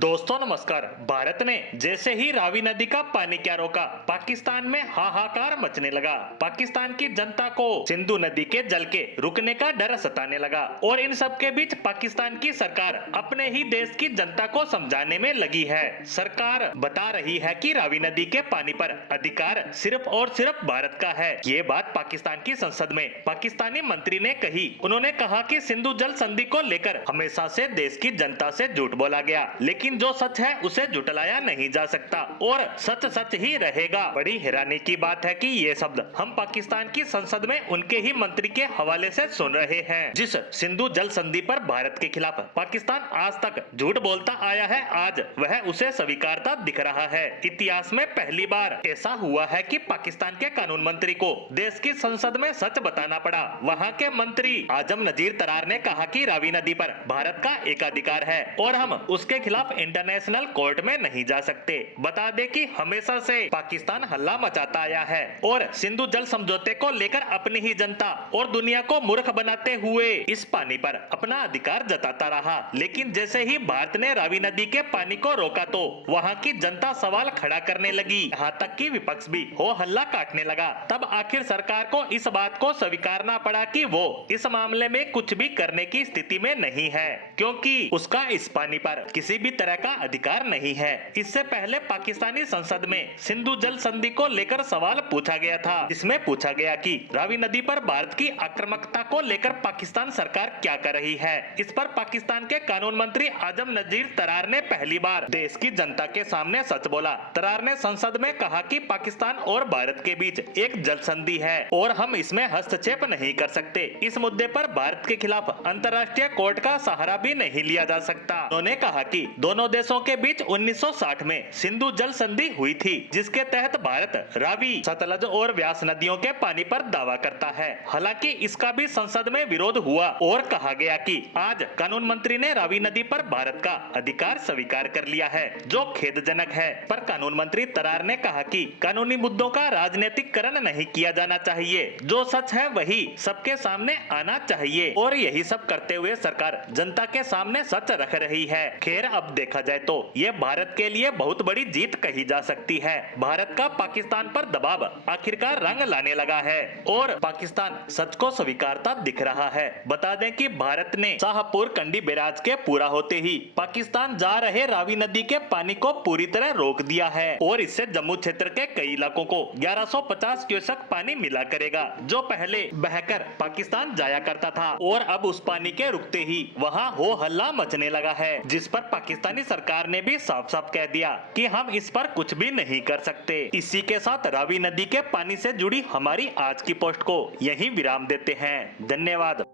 दोस्तों नमस्कार। भारत ने जैसे ही रावी नदी का पानी क्या रोका, पाकिस्तान में हाहाकार मचने लगा। पाकिस्तान की जनता को सिंधु नदी के जल के रुकने का डर सताने लगा और इन सब के बीच पाकिस्तान की सरकार अपने ही देश की जनता को समझाने में लगी है। सरकार बता रही है कि रावी नदी के पानी पर अधिकार सिर्फ और सिर्फ भारत का है। ये बात पाकिस्तान की संसद में पाकिस्तानी मंत्री ने कही। उन्होंने कहा कि सिंधु जल संधि को लेकर हमेशा से देश की जनता से झूठ बोला गया, लेकिन जो सच है उसे झुटलाया नहीं जा सकता और सच सच ही रहेगा। बड़ी हैरानी की बात है कि ये शब्द हम पाकिस्तान की संसद में उनके ही मंत्री के हवाले से सुन रहे हैं। जिस सिंधु जल संधि पर भारत के खिलाफ पाकिस्तान आज तक झूठ बोलता आया है, आज वह उसे स्वीकारता दिख रहा है। इतिहास में पहली बार ऐसा हुआ है कि पाकिस्तान के कानून मंत्री को देश की संसद में सच बताना पड़ा। वहाँ के मंत्री आजम नजीर तरार ने कहा कि रावी नदी पर भारत का एकाधिकार है और हम उसके खिलाफ इंटरनेशनल कोर्ट में नहीं जा सकते। बता दें कि हमेशा से पाकिस्तान हल्ला मचाता आया है और सिंधु जल समझौते को लेकर अपनी ही जनता और दुनिया को मूर्ख बनाते हुए इस पानी पर अपना अधिकार जताता रहा। लेकिन जैसे ही भारत ने रावी नदी के पानी को रोका तो वहाँ की जनता सवाल खड़ा करने लगी, यहाँ तक कि विपक्ष भी हो हल्ला काटने लगा। तब आखिर सरकार को इस बात को स्वीकारना पड़ा कि वो इस मामले में कुछ भी करने की स्थिति में नहीं है, क्योंकि उसका इस पानी पर किसी भी तरह का अधिकार नहीं है। इससे पहले पाकिस्तानी संसद में सिंधु जल संधि को लेकर सवाल पूछा गया था, जिसमें पूछा गया कि रावी नदी पर भारत की आक्रामकता को लेकर पाकिस्तान सरकार क्या कर रही है। इस पर पाकिस्तान के कानून मंत्री आजम नजीर तरार ने पहली बार देश की जनता के सामने सच बोला। तरार ने संसद में कहा कि पाकिस्तान और भारत के बीच एक जल संधि है और हम इसमें हस्तक्षेप नहीं कर सकते। इस मुद्दे पर भारत के खिलाफ अंतर्राष्ट्रीय कोर्ट का सहारा भी नहीं लिया जा सकता। उन्होंने कहा कि दोनों देशों के बीच 1960 में सिंधु जल संधि हुई थी, जिसके तहत भारत रावी, सतलज और व्यास नदियों के पानी पर दावा करता है। हालांकि इसका भी संसद में विरोध हुआ और कहा गया कि आज कानून मंत्री ने रावी नदी पर भारत का अधिकार स्वीकार कर लिया है, जो खेदजनक है। पर कानून मंत्री तरार ने कहा कि कानूनी मुद्दों का राजनीतिकरण नहीं किया जाना चाहिए, जो सच है वही सबके सामने आना चाहिए और यही सब करते हुए सरकार जनता के सामने सच रख रही है। खैर, अब देखा जाए तो ये भारत के लिए बहुत बड़ी जीत कही जा सकती है। भारत का पाकिस्तान पर दबाव आखिरकार रंग लाने लगा है और पाकिस्तान सच को स्वीकारता दिख रहा है। बता दें कि भारत ने शाहपुर कंडी बैराज के पूरा होते ही पाकिस्तान जा रहे रावी नदी के पानी को पूरी तरह रोक दिया है और इससे जम्मू क्षेत्र के कई इलाकों को 1150 क्यूसेक पानी मिला करेगा, जो पहले बहकर पाकिस्तान जाया करता था और अब उस पानी के रुकते ही वहाँ हो हल्ला मचने लगा है, जिस पर पाकिस्तानी सरकार ने भी साफ साफ कह दिया कि हम इस पर कुछ भी नहीं कर सकते। इसी के साथ रावी नदी के पानी से जुड़ी हमारी आज की पोस्ट को यहीं विराम देते हैं। धन्यवाद।